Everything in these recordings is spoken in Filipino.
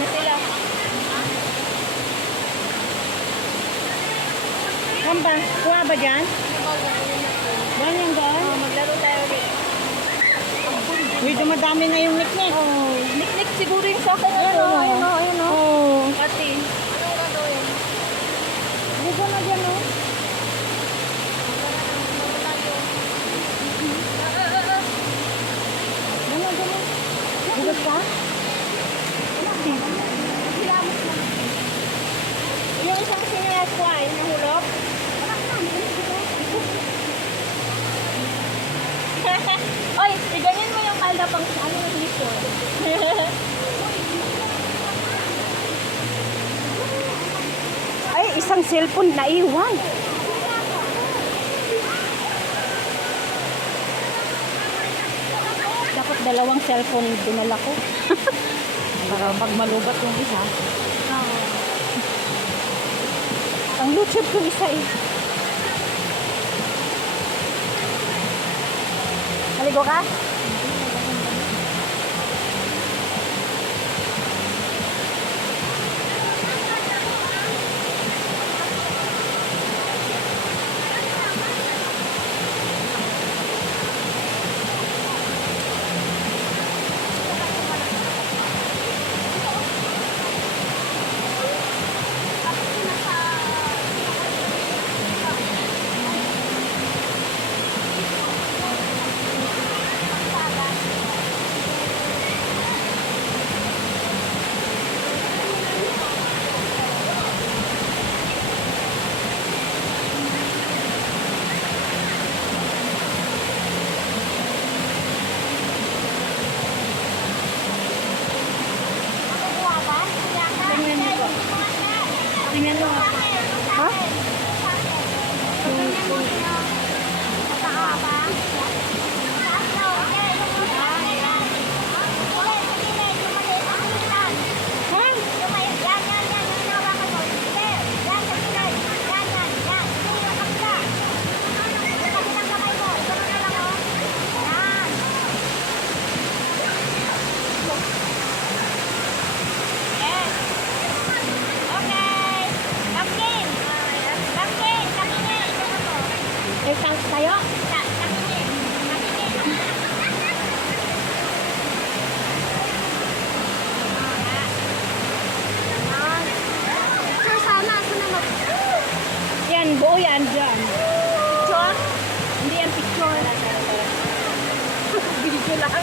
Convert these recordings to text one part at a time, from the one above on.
na sila. Kamba, kuha ba dyan? Dyan yung gaan? Oh, maglaro tayo ulit. Uy, dumadami na yung niknik. Oh, niknik siguro yung sa akin. Ayun o, ayun o, ayun o. Oo. Pati. Anong gagawin? Dito na dyan o. Dala, dala. Hugot ka? Yung isang sinyas ko ay nahulog. Oy, ganyan mo yung kalda pang ano yung lipon. Ay, isang cellphone na iwan. Dapat dalawang cellphone dinala ko. Para pag malubat yung isa. Ang lutsib ko isa eh. Maligo ka? Tingnan mo. Ha? Eh, tayo? Yan, buo yan dyan. Picture? Hindi yan picture. Video lang.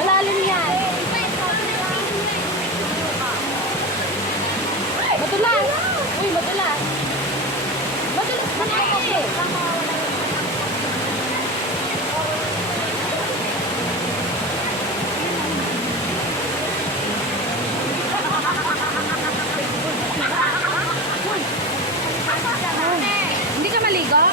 Malalim yan. Madulas. Uy, madulas. Madulas na kayo. Hindi ka maligo?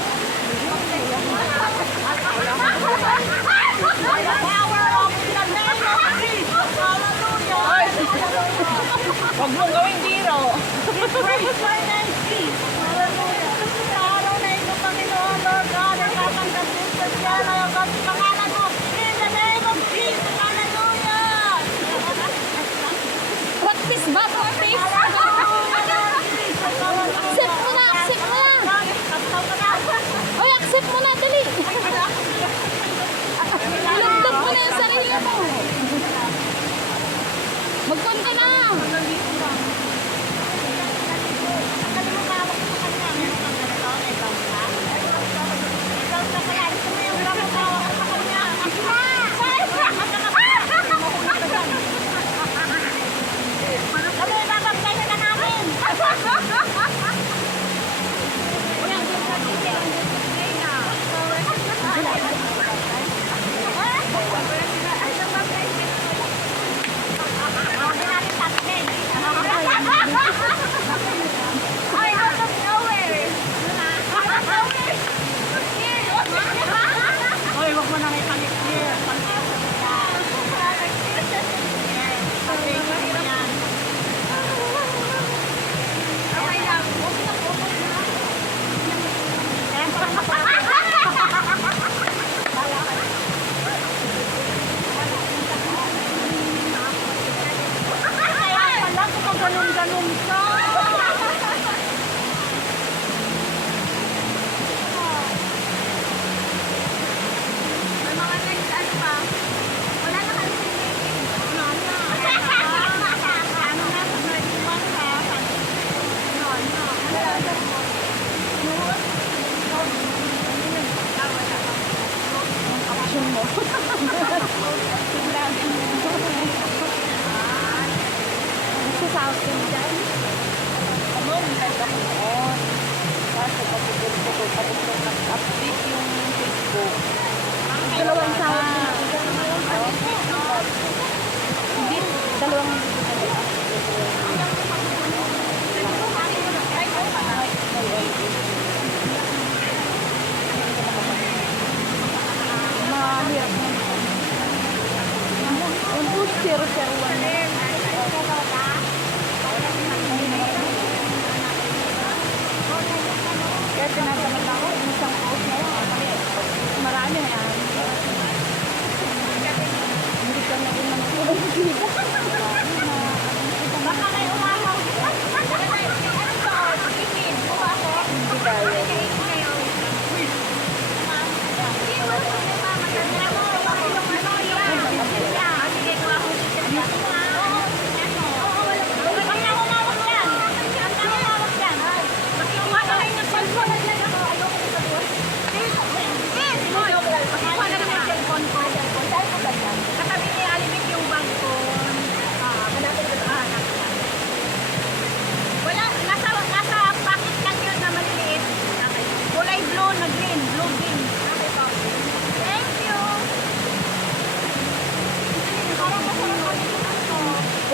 Huwag mong gawing biro. Praise my name, Jesus. Sa araw na ito, Panginoon, Lord God, ay tatanggap din sa siya na yung pangalan mo. In the name of Jesus, hallelujah! Practice ba? Practice? Accept mo na, accept mo na. Oy, accept mo na, dali. Ilagdag mo na yung sarili mo. Magkon ka na. Nagsasahod ka na dyan? Ano, nag-update ako noon. Kaso pag-update ko, tapos nung nag-update yung Facebook. Dalawang sahod na. Hindi, dalawang mahirap na. 12001. Kaya tinatamad ako, isang post na lang. Marami na yan. Hindi ka na rin naman tulog dito. Baka may umahaw. Hindi kaya. Katabi ni Alimik yung bag ko. Wala, nasa packet lang yun na maliliit. Kulay blue na green, blue green. Thank you.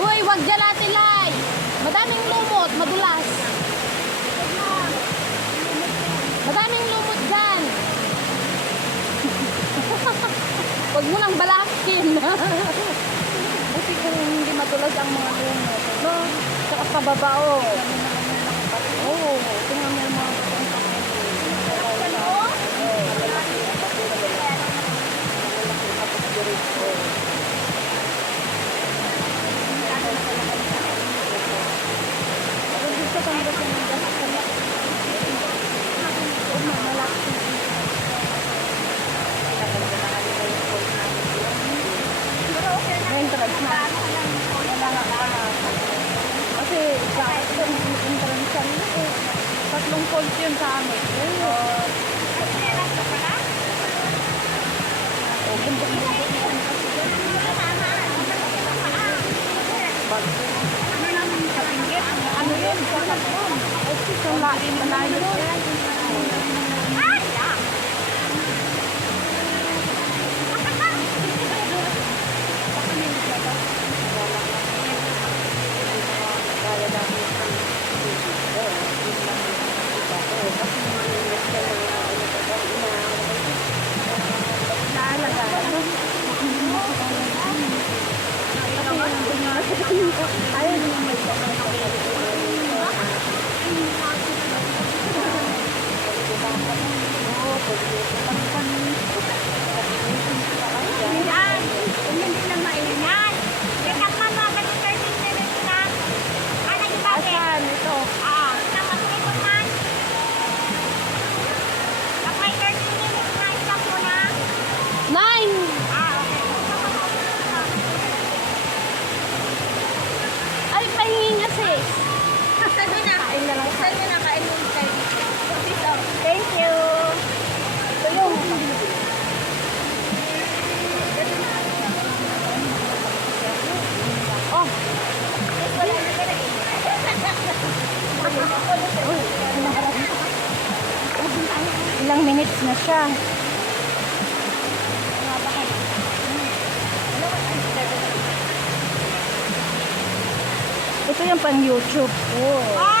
Uy, wag dyan natin, Lai. Madaming lumot, madulas. Madaming lumot dyan. Huwag mo nang balakin. Kasi kung hindi madulas ang mga lumot, no? Saka pababao. Oo, tingnan mo yung mga entrance na. Kasi sa entrance na tatlong calls yun sa amin. Ano yun? Sa malayo yun. Asan? Ito. Nine! Ay, pahingi niya sis. Kain na lang. Thank you. Tulong. Oh, ilang minutes na siya. Ito yung pang YouTube. Oh.